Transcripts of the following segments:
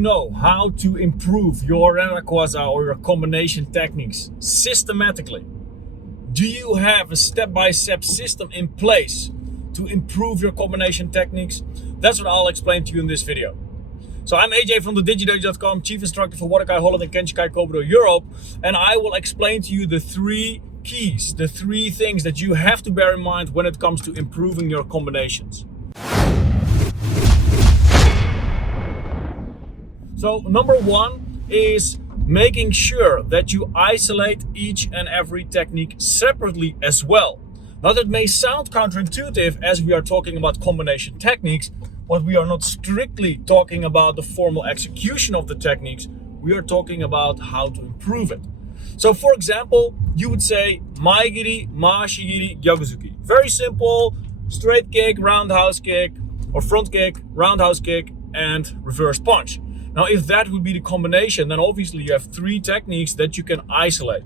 know how to improve your Renaquaza or your combination techniques systematically? Do you have a step-by-step system in place to improve your combination techniques? That's what I'll explain to you in this video. So I'm AJ from the DigiDojo.com, Chief Instructor for Wadokai Holland and Kenshinkai Kobudo Europe, and I will explain to you the three keys, the three things that you have to bear in mind when it comes to improving your combinations. So number one is making sure that you isolate each and every technique separately as well. Now that may sound counterintuitive as we are talking about combination techniques, but we are not strictly talking about the formal execution of the techniques. We are talking about how to improve it. So for example, you would say Maegiri, Maashigiri, Gyakuzuki. Very simple, straight kick, roundhouse kick, or front kick, roundhouse kick, and reverse punch. Now, if that would be the combination, then obviously you have three techniques that you can isolate.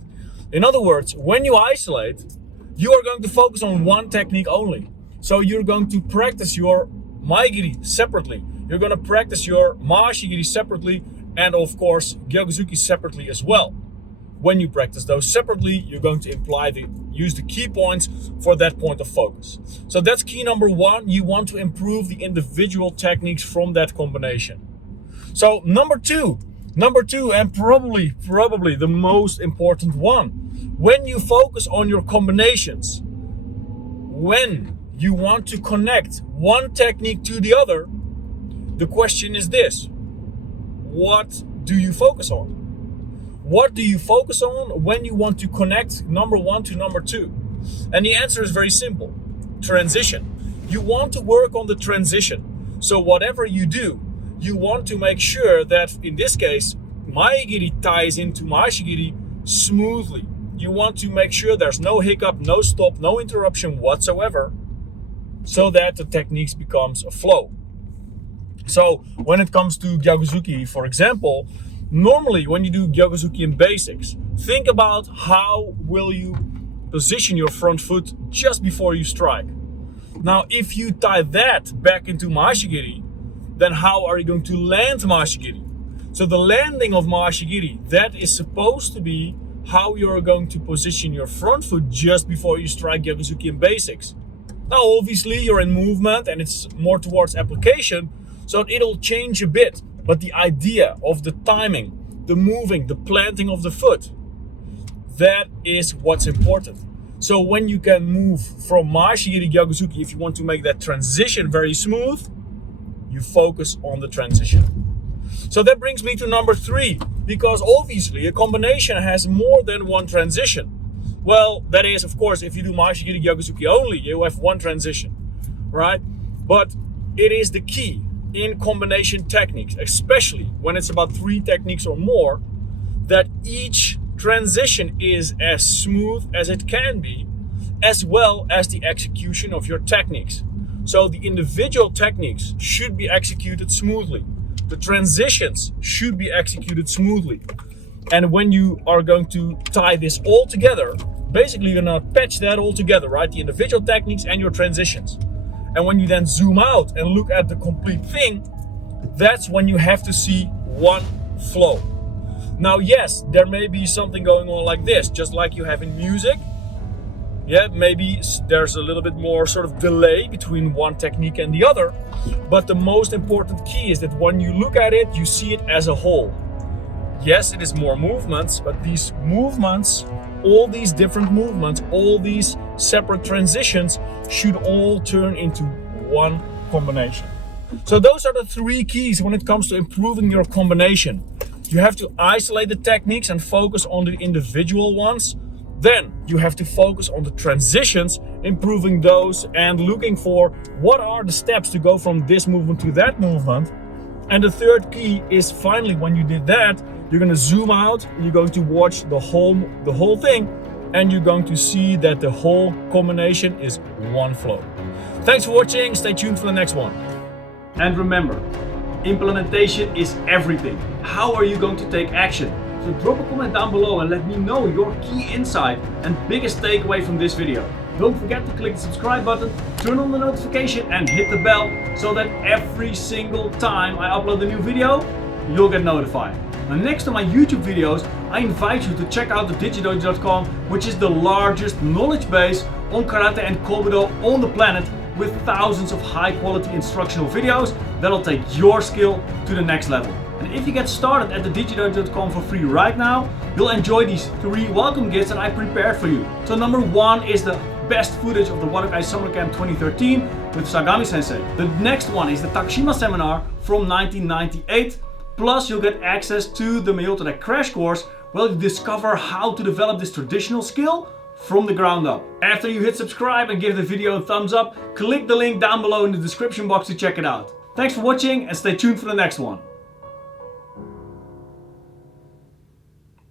In other words, when you isolate, you are going to focus on one technique only. So you're going to practice your Maegiri separately. You're going to practice your Maashigiri separately, and of course, Gyakuzuki separately as well. When you practice those separately, you're going to use the key points for that point of focus. So that's key number one. You want to improve the individual techniques from that combination. So number two, and probably the most important one, when you focus on your combinations, when you want to connect one technique to the other, the question is this: what do you focus on? What do you focus on when you want to connect number one to number two? And the answer is very simple: transition. You want to work on the transition. So whatever you do, you want to make sure that, in this case, Maegiri ties into Maashigiri smoothly. You want to make sure there's no hiccup, no stop, no interruption whatsoever, so that the techniques becomes a flow. So when it comes to Gyakuzuki, for example, normally when you do Gyakuzuki in basics, think about how will you position your front foot just before you strike. Now, if you tie that back into Maashigiri, then how are you going to land Maashigiri? So the landing of Maashigiri, that is supposed to be how you're going to position your front foot just before you strike Gyakuzuki in basics. Now obviously you're in movement and it's more towards application, so it'll change a bit. But the idea of the timing, the moving, the planting of the foot, that is what's important. So when you can move from Maashigiri Gyakuzuki, if you want to make that transition very smooth, you focus on the transition. So that brings me to number three, because obviously a combination has more than one transition. Well, that is, of course, if you do Maashigiri Gyakuzuki only, you have one transition, right? But it is the key in combination techniques, especially when it's about three techniques or more, that each transition is as smooth as it can be, as well as the execution of your techniques. So the individual techniques should be executed smoothly. The transitions should be executed smoothly. And when you are going to tie this all together, basically you're going to patch that all together, right? The individual techniques and your transitions. And when you then zoom out and look at the complete thing, that's when you have to see one flow. Now, yes, there may be something going on like this, just like you have in music. Yeah, maybe there's a little bit more sort of delay between one technique and the other. But the most important key is that when you look at it, you see it as a whole. Yes, it is more movements, but these movements, all these different movements, all these separate transitions should all turn into one combination. So those are the three keys when it comes to improving your combination. You have to isolate the techniques and focus on the individual ones. Then you have to focus on the transitions, improving those and looking for what are the steps to go from this movement to that movement. And the third key is finally, when you did that, you're going to zoom out, you're going to watch the whole thing, and you're going to see that the whole combination is one flow. Thanks for watching. Stay tuned for the next one. And remember, implementation is everything. How are you going to take action? So drop a comment down below and let me know your key insight and biggest takeaway from this video. Don't forget to click the subscribe button, turn on the notification and hit the bell so that every single time I upload a new video, you'll get notified. Now, next to my YouTube videos, I invite you to check out the digidojo.com, which is the largest knowledge base on karate and Kobudo on the planet, with thousands of high quality instructional videos that'll take your skill to the next level. And if you get started at the digidojo.com for free right now, you'll enjoy these 3 welcome gifts that I prepared for you. So number 1 is the best footage of the Wadokai Summercamp 2013 with Sakagami Sensei. The next one is the Takashima Seminar from 1998. Plus you'll get access to the Meotode Crash Course, where you discover how to develop this traditional skill from the ground up. After you hit subscribe and give the video a thumbs up, click the link down below in the description box to check it out. Thanks for watching and stay tuned for the next one.